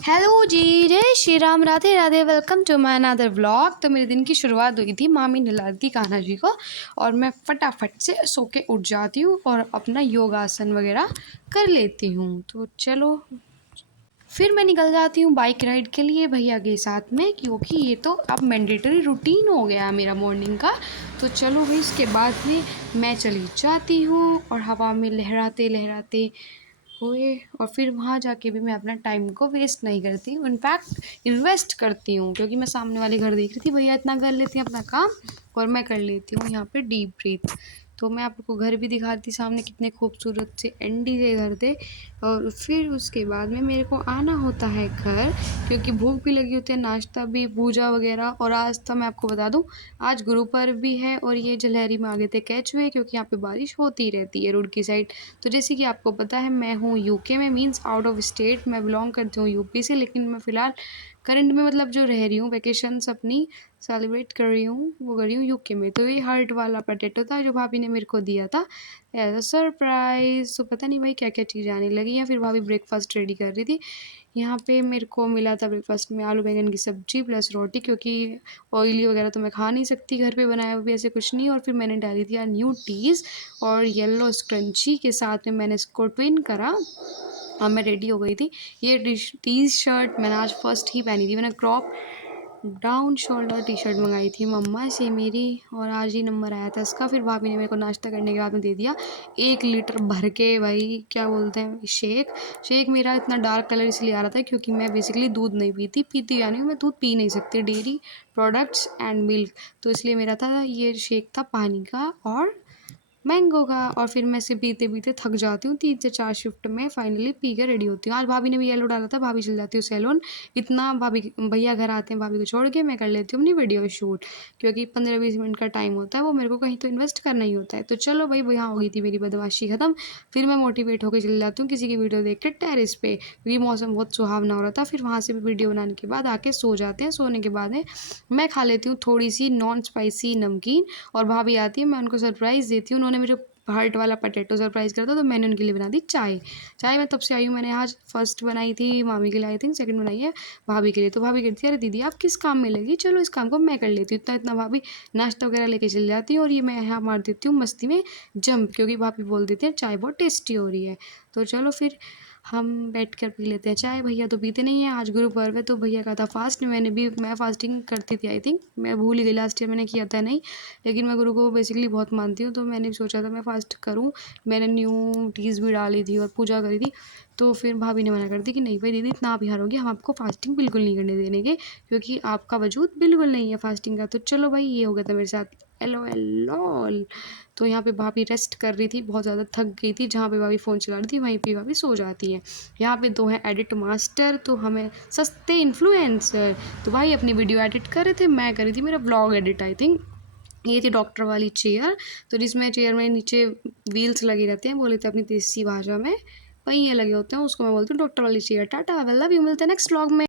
Hello ji, जय Shri Ram, Radhe Radhe. Welcome to my another vlog. तो मेरे दिन की शुरुआत हुई थी, मामी नहला दी कान्हा जी को और मैं फटाफट से सो के उठ जाती हूँ और अपना योगासन वगैरह कर लेती हूँ। तो चलो फिर मैं निकल जाती हूँ बाइक राइड के लिए भैया के साथ में, क्योंकि ये तो अब मैंडेटरी रूटीन हो गया मेरा मॉर्निंग का। तो चलो भाई, इसके बाद में मैं चली जाती हूँ और हवा में लहराते लहराते हुए, और फिर वहाँ जाके भी मैं अपना टाइम को वेस्ट नहीं करती हूँ, इनफैक्ट इन्वेस्ट करती हूँ, क्योंकि मैं सामने वाले घर देख रही थी भैया इतना कर लेते हैं अपना काम और मैं कर लेती हूँ यहाँ पे डीप ब्रीथ। तो मैं आपको घर भी दिखा रही थी सामने, कितने खूबसूरत से एंडी के घर थे। और फिर उसके बाद में मेरे को आना होता है घर, क्योंकि भूख भी लगी होती है, नाश्ता भी, पूजा वगैरह। और आज तो मैं आपको बता दूँ, आज गुरु पर्व भी है और ये जलहरी में आ गए थे कैच हुए, क्योंकि यहाँ पे बारिश होती रहती है रुड़की साइड। तो जैसे कि आपको पता है, मैं हूँ यूके में, मींस आउट ऑफ स्टेट। मैं बिलोंग करती हूँ यूपी से, लेकिन मैं फ़िलहाल करंट में मतलब जो रह रही हूँ, वैकेशंस अपनी सेलिब्रेट कर रही हूँ, वो कर रही हूँ यूके में। तो ये हार्ट वाला पोटैटो था जो भाभी ने मेरे को दिया था एज अ सरप्राइज़। तो पता नहीं भाई क्या क्या चीज़ें आने लगी हैं। फिर भाभी ब्रेकफास्ट रेडी कर रही थी। यहाँ पे मेरे को मिला था ब्रेकफास्ट में आलू बैंगन की सब्ज़ी प्लस रोटी, क्योंकि ऑयली वगैरह तो मैं खा नहीं सकती, घर पे बनाया हुआ भी ऐसे कुछ नहीं। और फिर मैंने डाली थी न्यू टीज़ और येलो स्क्रंची के साथ में मैंने इसको ट्विन करा और मैं रेडी हो गई थी। ये टी शर्ट मैंने आज फर्स्ट ही पहनी थी। मैंने crop down shoulder T shirt मंगाई थी मम्मा से मेरी, और आज ही नंबर आया था इसका। फिर भाभी ने मेरे को नाश्ता करने के बाद में दे दिया 1 लीटर भर के, भाई क्या बोलते हैं, शेक मेरा इतना डार्क कलर इसलिए आ रहा था क्योंकि मैं बेसिकली दूध नहीं पीती यानी मैं दूध पी नहीं सकती, डेयरी प्रोडक्ट्स एंड मिल्क। तो इसलिए मेरा था ये शेक था पानी का और मैंगो का। और फिर मैं इसे पीते पीते थक जाती हूँ, 3 से 4 शिफ्ट में फाइनली पी के रेडी होती हूँ। आज भाभी ने भी येलो डाला था, भाभी चल जाती हूँ सैलून। इतना भाभी भैया घर आते हैं, भाभी को छोड़ के मैं कर लेती हूँ अपनी वीडियो शूट, क्योंकि 15-20 मिनट का टाइम होता है, वो मेरे को कहीं तो इन्वेस्ट करना ही होता है। तो चलो भाई, यहाँ हो गई थी मेरी बदमाशी ख़त्म। फिर मैं मोटिवेट होकर चल जाती हूँ किसी की वीडियो देख के टेरिस पे, क्योंकि मौसम बहुत सुहावना हो रहा था। फिर वहाँ से भी वीडियो बनाने के बाद आके सो जाते हैं। सोने के बाद में मैं खा लेती हूँ थोड़ी सी नॉन स्पाइसी नमकीन, और भाभी आती है, मैं उनको सरप्राइज़ देती हूँ। उन्होंने मुझे हार्ट वाला पोटैटो सरप्राइज़ करा था, तो मैंने उनके लिए बना दी चाय। मैं तब से आई हूँ, मैंने आज फर्स्ट बनाई थी मामी के लिए, आई थिंक सेकंड बनाई है भाभी के लिए। तो भाभी कहती है, अरे दीदी आप किस काम में लगी, चलो इस काम को मैं कर लेती हूँ। इतना इतना भाभी नाश्ता वगैरह लेके चल जाती है और ये मैं यहाँ मार देती हूँ मस्ती में जंप, क्योंकि भाभी बोल देती है चाय बहुत टेस्टी हो रही है। तो चलो फिर हम बैठ कर पी लेते हैं चाय। भैया तो पीते नहीं हैं, आज गुरु पर्व है तो भैया का था फास्ट। मैं फास्टिंग करती थी, आई थिंक मैं भूल ही गई, लास्ट ईयर मैंने किया था नहीं, लेकिन मैं गुरु को बेसिकली बहुत मानती हूँ, तो मैंने सोचा था मैं फ़ास्ट करूँ। मैंने न्यू टीज़ भी डाली थी और पूजा करी थी। तो फिर भाभी ने मना कर दी कि नहीं भाई दीदी, इतना आप यहाँ रहोगे, हम आपको फास्टिंग बिल्कुल नहीं करने देंगे, क्योंकि आपका वजूद बिल्कुल नहीं है फास्टिंग का। तो चलो भाई, ये हो गया था मेरे साथ। Hello hello. तो यहाँ पे भाभी रेस्ट कर रही थी, बहुत ज़्यादा थक गई थी। जहाँ पे भाभी फ़ोन चला रही थी वहीं पे भाभी सो जाती है। यहाँ पे 2 हैं एडिट मास्टर, तो हमें सस्ते इन्फ्लुएंसर। तो भाई अपनी वीडियो एडिट कर रहे थे, मैं कर रही थी मेरा ब्लॉग एडिट, आई थिंक। ये थी डॉक्टर वाली चेयर, तो जिसमें चेयर में नीचे व्हील्स लगे रहते हैं, बोले थे अपनी देसी भाषा में पहिए लगे होते हैं, उसको मैं बोलती हूँ डॉक्टर वाली chair. Tata, I love you, मिलते हैं नेक्स्ट व्लॉग में।